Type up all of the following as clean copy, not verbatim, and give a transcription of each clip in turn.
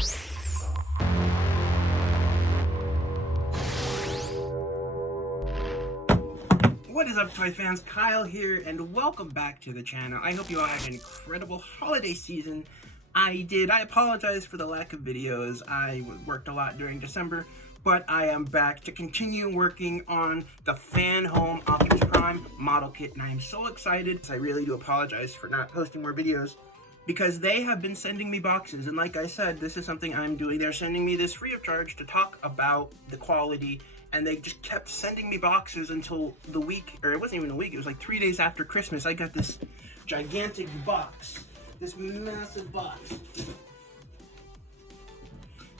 What is up, toy fans? Kyle here, and welcome back to the channel. I hope you all had an incredible holiday season. I did. I apologize for the lack of videos. I worked a lot during December, but I am back to continue working on the FanHome Optimus Prime model kit, and I am so excited. I really do apologize for not posting more videos because they have been sending me boxes, and like I said, this is something I'm doing. They're sending me this free of charge to talk about the quality, and they just kept sending me boxes until the week, or it wasn't even a week, it was like 3 days after Christmas. I got this gigantic box, this massive box.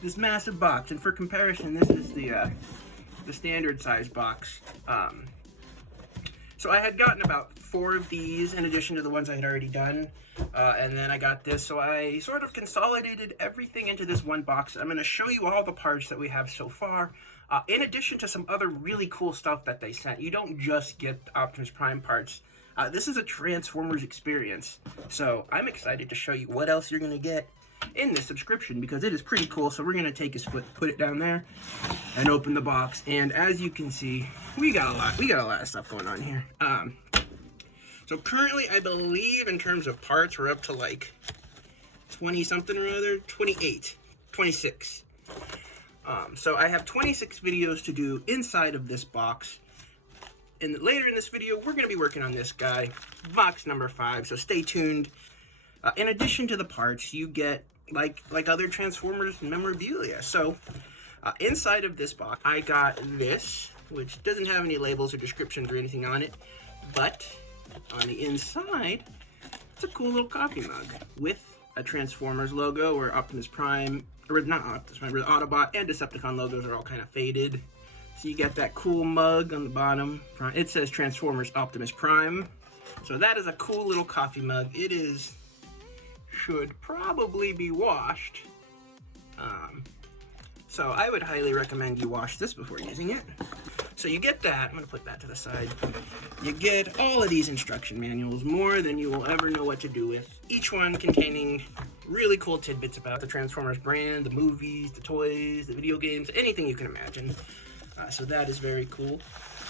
This massive box, and for comparison, this is the standard size box. So I had gotten about 4 of these in addition to the ones I had already done, and then I got this, so I sort of consolidated everything into this one box. I'm going to show you all the parts that we have so far, in addition to some other really cool stuff that they sent. You don't just get the Optimus Prime parts. This is a Transformers experience, so I'm excited to show you what else you're going to get in this subscription, because it is pretty cool. So we're going to take his foot, put it down there, and open the box, and as you can see, we got a lot of stuff going on here. So currently, I believe in terms of parts, we're up to like 20 something or other, 28, 26. So I have 26 videos to do inside of this box. And later in this video, we're going to be working on this guy, box number 5, so stay tuned. In addition to the parts, you get, like other Transformers memorabilia. So inside of this box, I got this, which doesn't have any labels or descriptions or anything on it, but on the inside, it's a cool little coffee mug with a Transformers logo, or Optimus Prime, or not Optimus Prime, but Autobot and Decepticon logos are all kind of faded. So you get that cool mug on the bottom. It says Transformers Optimus Prime. So that is a cool little coffee mug. It should probably be washed. So I would highly recommend you wash this before using it. So you get that. I'm going to put that to the side. You get all of these instruction manuals, more than you will ever know what to do with. Each one containing really cool tidbits about the Transformers brand, the movies, the toys, the video games, anything you can imagine. So that is very cool.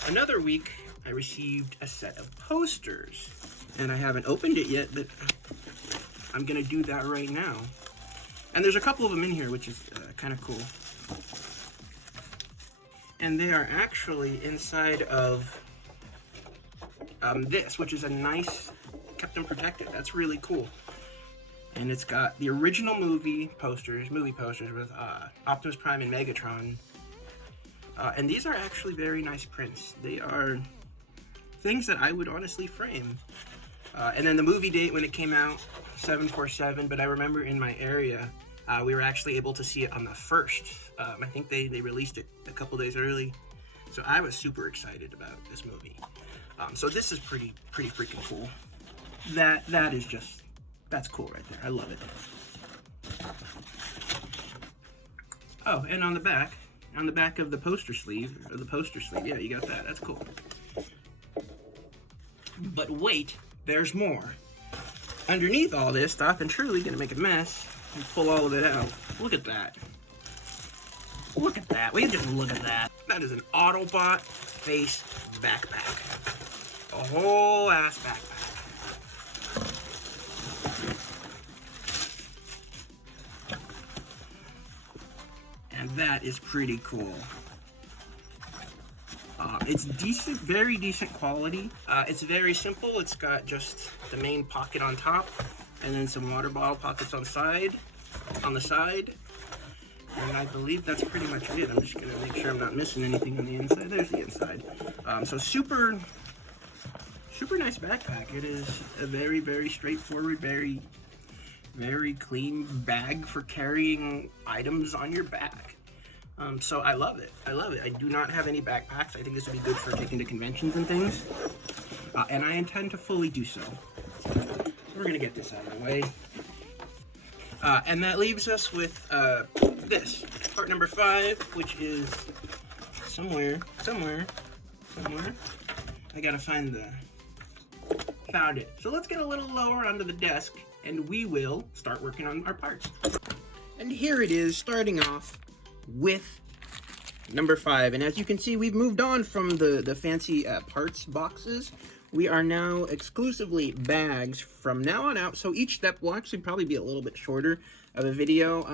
Another week, I received a set of posters, and I haven't opened it yet, but I'm going to do that right now. And there's a couple of them in here, which is kind of cool. And they are actually inside of this, which is a nice, kept them protected. That's really cool. And it's got the original movie posters with Optimus Prime and Megatron. And these are actually very nice prints. They are things that I would honestly frame. And then the movie date when it came out, 7/4/7, but I remember in my area, we were actually able to see it on the 1st. I think they released it a couple days early. So I was super excited about this movie. So this is pretty freaking cool. That's cool right there. I love it. Oh, and on the back of the poster sleeve, yeah, you got that. That's cool. But wait, there's more. Underneath all this stuff, and surely gonna make a mess, and pull all of it out. Look at that. Look at that. Will you just look at that? That is an Autobot face backpack. A whole ass backpack. And that is pretty cool. It's decent, very decent quality. It's very simple. It's got just the main pocket on top, and then some water bottle pockets on the side. And I believe that's pretty much it. I'm just gonna make sure I'm not missing anything on the inside. There's the inside. So super nice backpack. It is a very straightforward, very clean bag for carrying items on your back. So I love it. I do not have any backpacks. I think this would be good for taking to conventions and things. And I intend to fully do so. So we're gonna get this out of the way. And that leaves us with this, part number 5, which is somewhere. I gotta find found it. So let's get a little lower onto the desk, and we will start working on our parts. And here it is, starting off with number 5. And as you can see, we've moved on from the fancy parts boxes. We are now exclusively bags from now on out. So each step will actually probably be a little bit shorter of a video,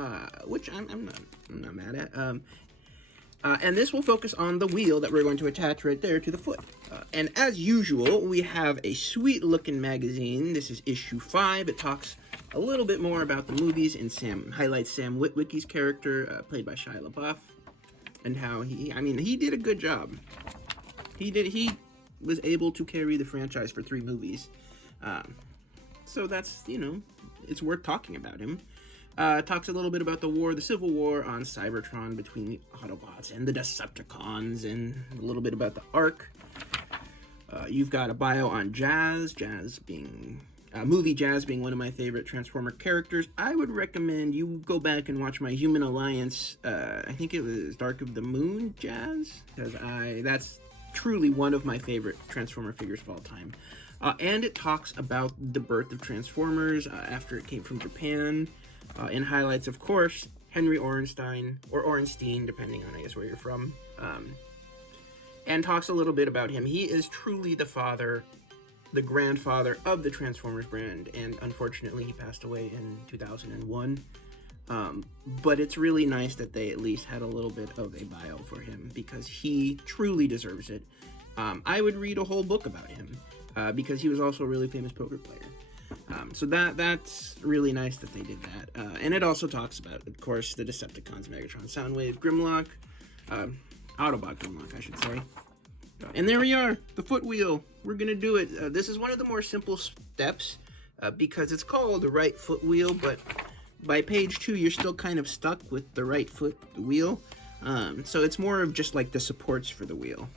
which I'm not mad at. And this will focus on the wheel that we're going to attach right there to the foot. And as usual, we have a sweet looking magazine. This is issue 5. It talks a little bit more about the movies and highlights Sam Witwicky's character, played by Shia LaBeouf, and how he did a good job. He was able to carry the franchise for 3 movies. So that's, it's worth talking about him. Talks a little bit about the Civil War on Cybertron between the Autobots and the Decepticons, and a little bit about the Ark. You've got a bio on Jazz being one of my favorite Transformer characters. I would recommend you go back and watch my Human Alliance, I think it was Dark of the Moon Jazz, because that's truly one of my favorite Transformer figures of all time. And it talks about the birth of Transformers after it came from Japan, and highlights, of course, Henry Orenstein, or Orenstein, depending on, I guess, where you're from, and talks a little bit about him. He is truly the grandfather of the Transformers brand, and unfortunately he passed away in 2001. But it's really nice that they at least had a little bit of a bio for him, because he truly deserves it. I would read a whole book about him, because he was also a really famous poker player. So that's really nice that they did that. And it also talks about, of course, the Decepticons, Megatron, Soundwave, Grimlock, Autobot Grimlock, I should say. And there we are, the foot wheel. We're going to do it. This is one of the more simple steps, because it's called the right foot wheel, but by page 2, you're still kind of stuck with the right foot wheel. So it's more of just like the supports for the wheel.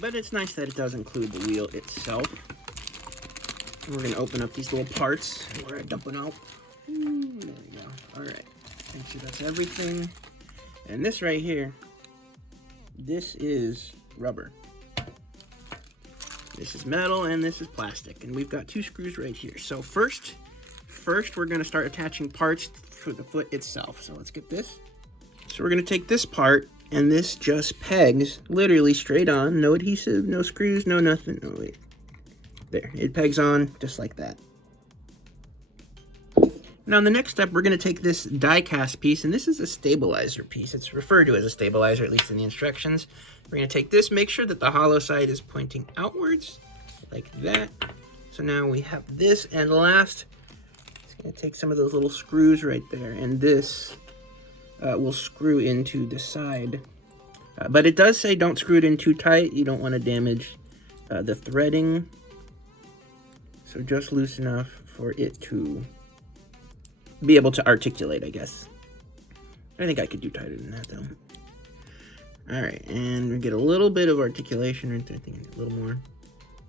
But it's nice that it does include the wheel itself. We're going to open up these little parts. We're dumping out. Ooh, there we go. Alright. Make sure that's everything. And this right here, this is rubber. This is metal, and this is plastic. And we've got 2 screws right here. So first we're going to start attaching parts for the foot itself. So let's get this. So we're going to take this part, and this just pegs literally straight on. No adhesive, no screws, no nothing. Oh, wait. There, it pegs on just like that. Now, in the next step, we're going to take this die-cast piece, and this is a stabilizer piece. It's referred to as a stabilizer, at least in the instructions. We're going to take this, make sure that the hollow side is pointing outwards, like that. So now we have this, and last, it's going to take some of those little screws right there, and this will screw into the side. But it does say don't screw it in too tight. You don't want to damage the threading. So just loose enough for it to be able to articulate, I guess. I think I could do tighter than that, though. Alright, and we get a little bit of articulation right there. I think a little more.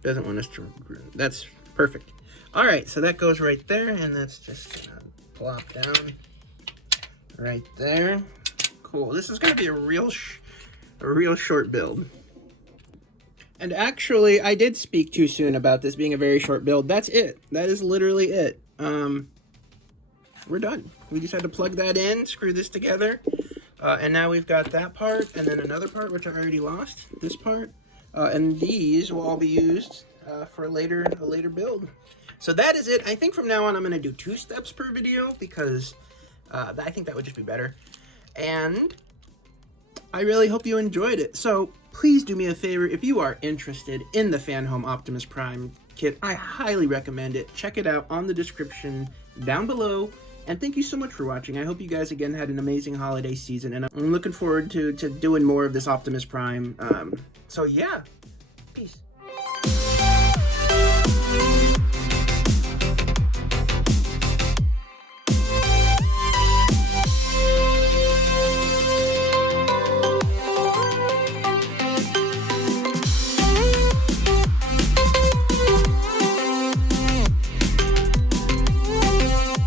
Doesn't want us to... That's perfect. Alright, so that goes right there, and that's just gonna plop down right there. Cool. This is gonna be a real short build. And actually, I did speak too soon about this being a very short build. That's it. That is literally it. We're done. We just had to plug that in, screw this together, and now we've got that part, and then another part, which I already lost, this part, and these will all be used for a later build. So that is it. I think from now on, I'm going to do 2 steps per video, because I think that would just be better. And I really hope you enjoyed it. So please do me a favor, if you are interested in the FanHome Optimus Prime kit, I highly recommend it. Check it out on the description down below. And thank you so much for watching. I hope you guys again had an amazing holiday season, and I'm looking forward to doing more of this Optimus Prime. So yeah, peace.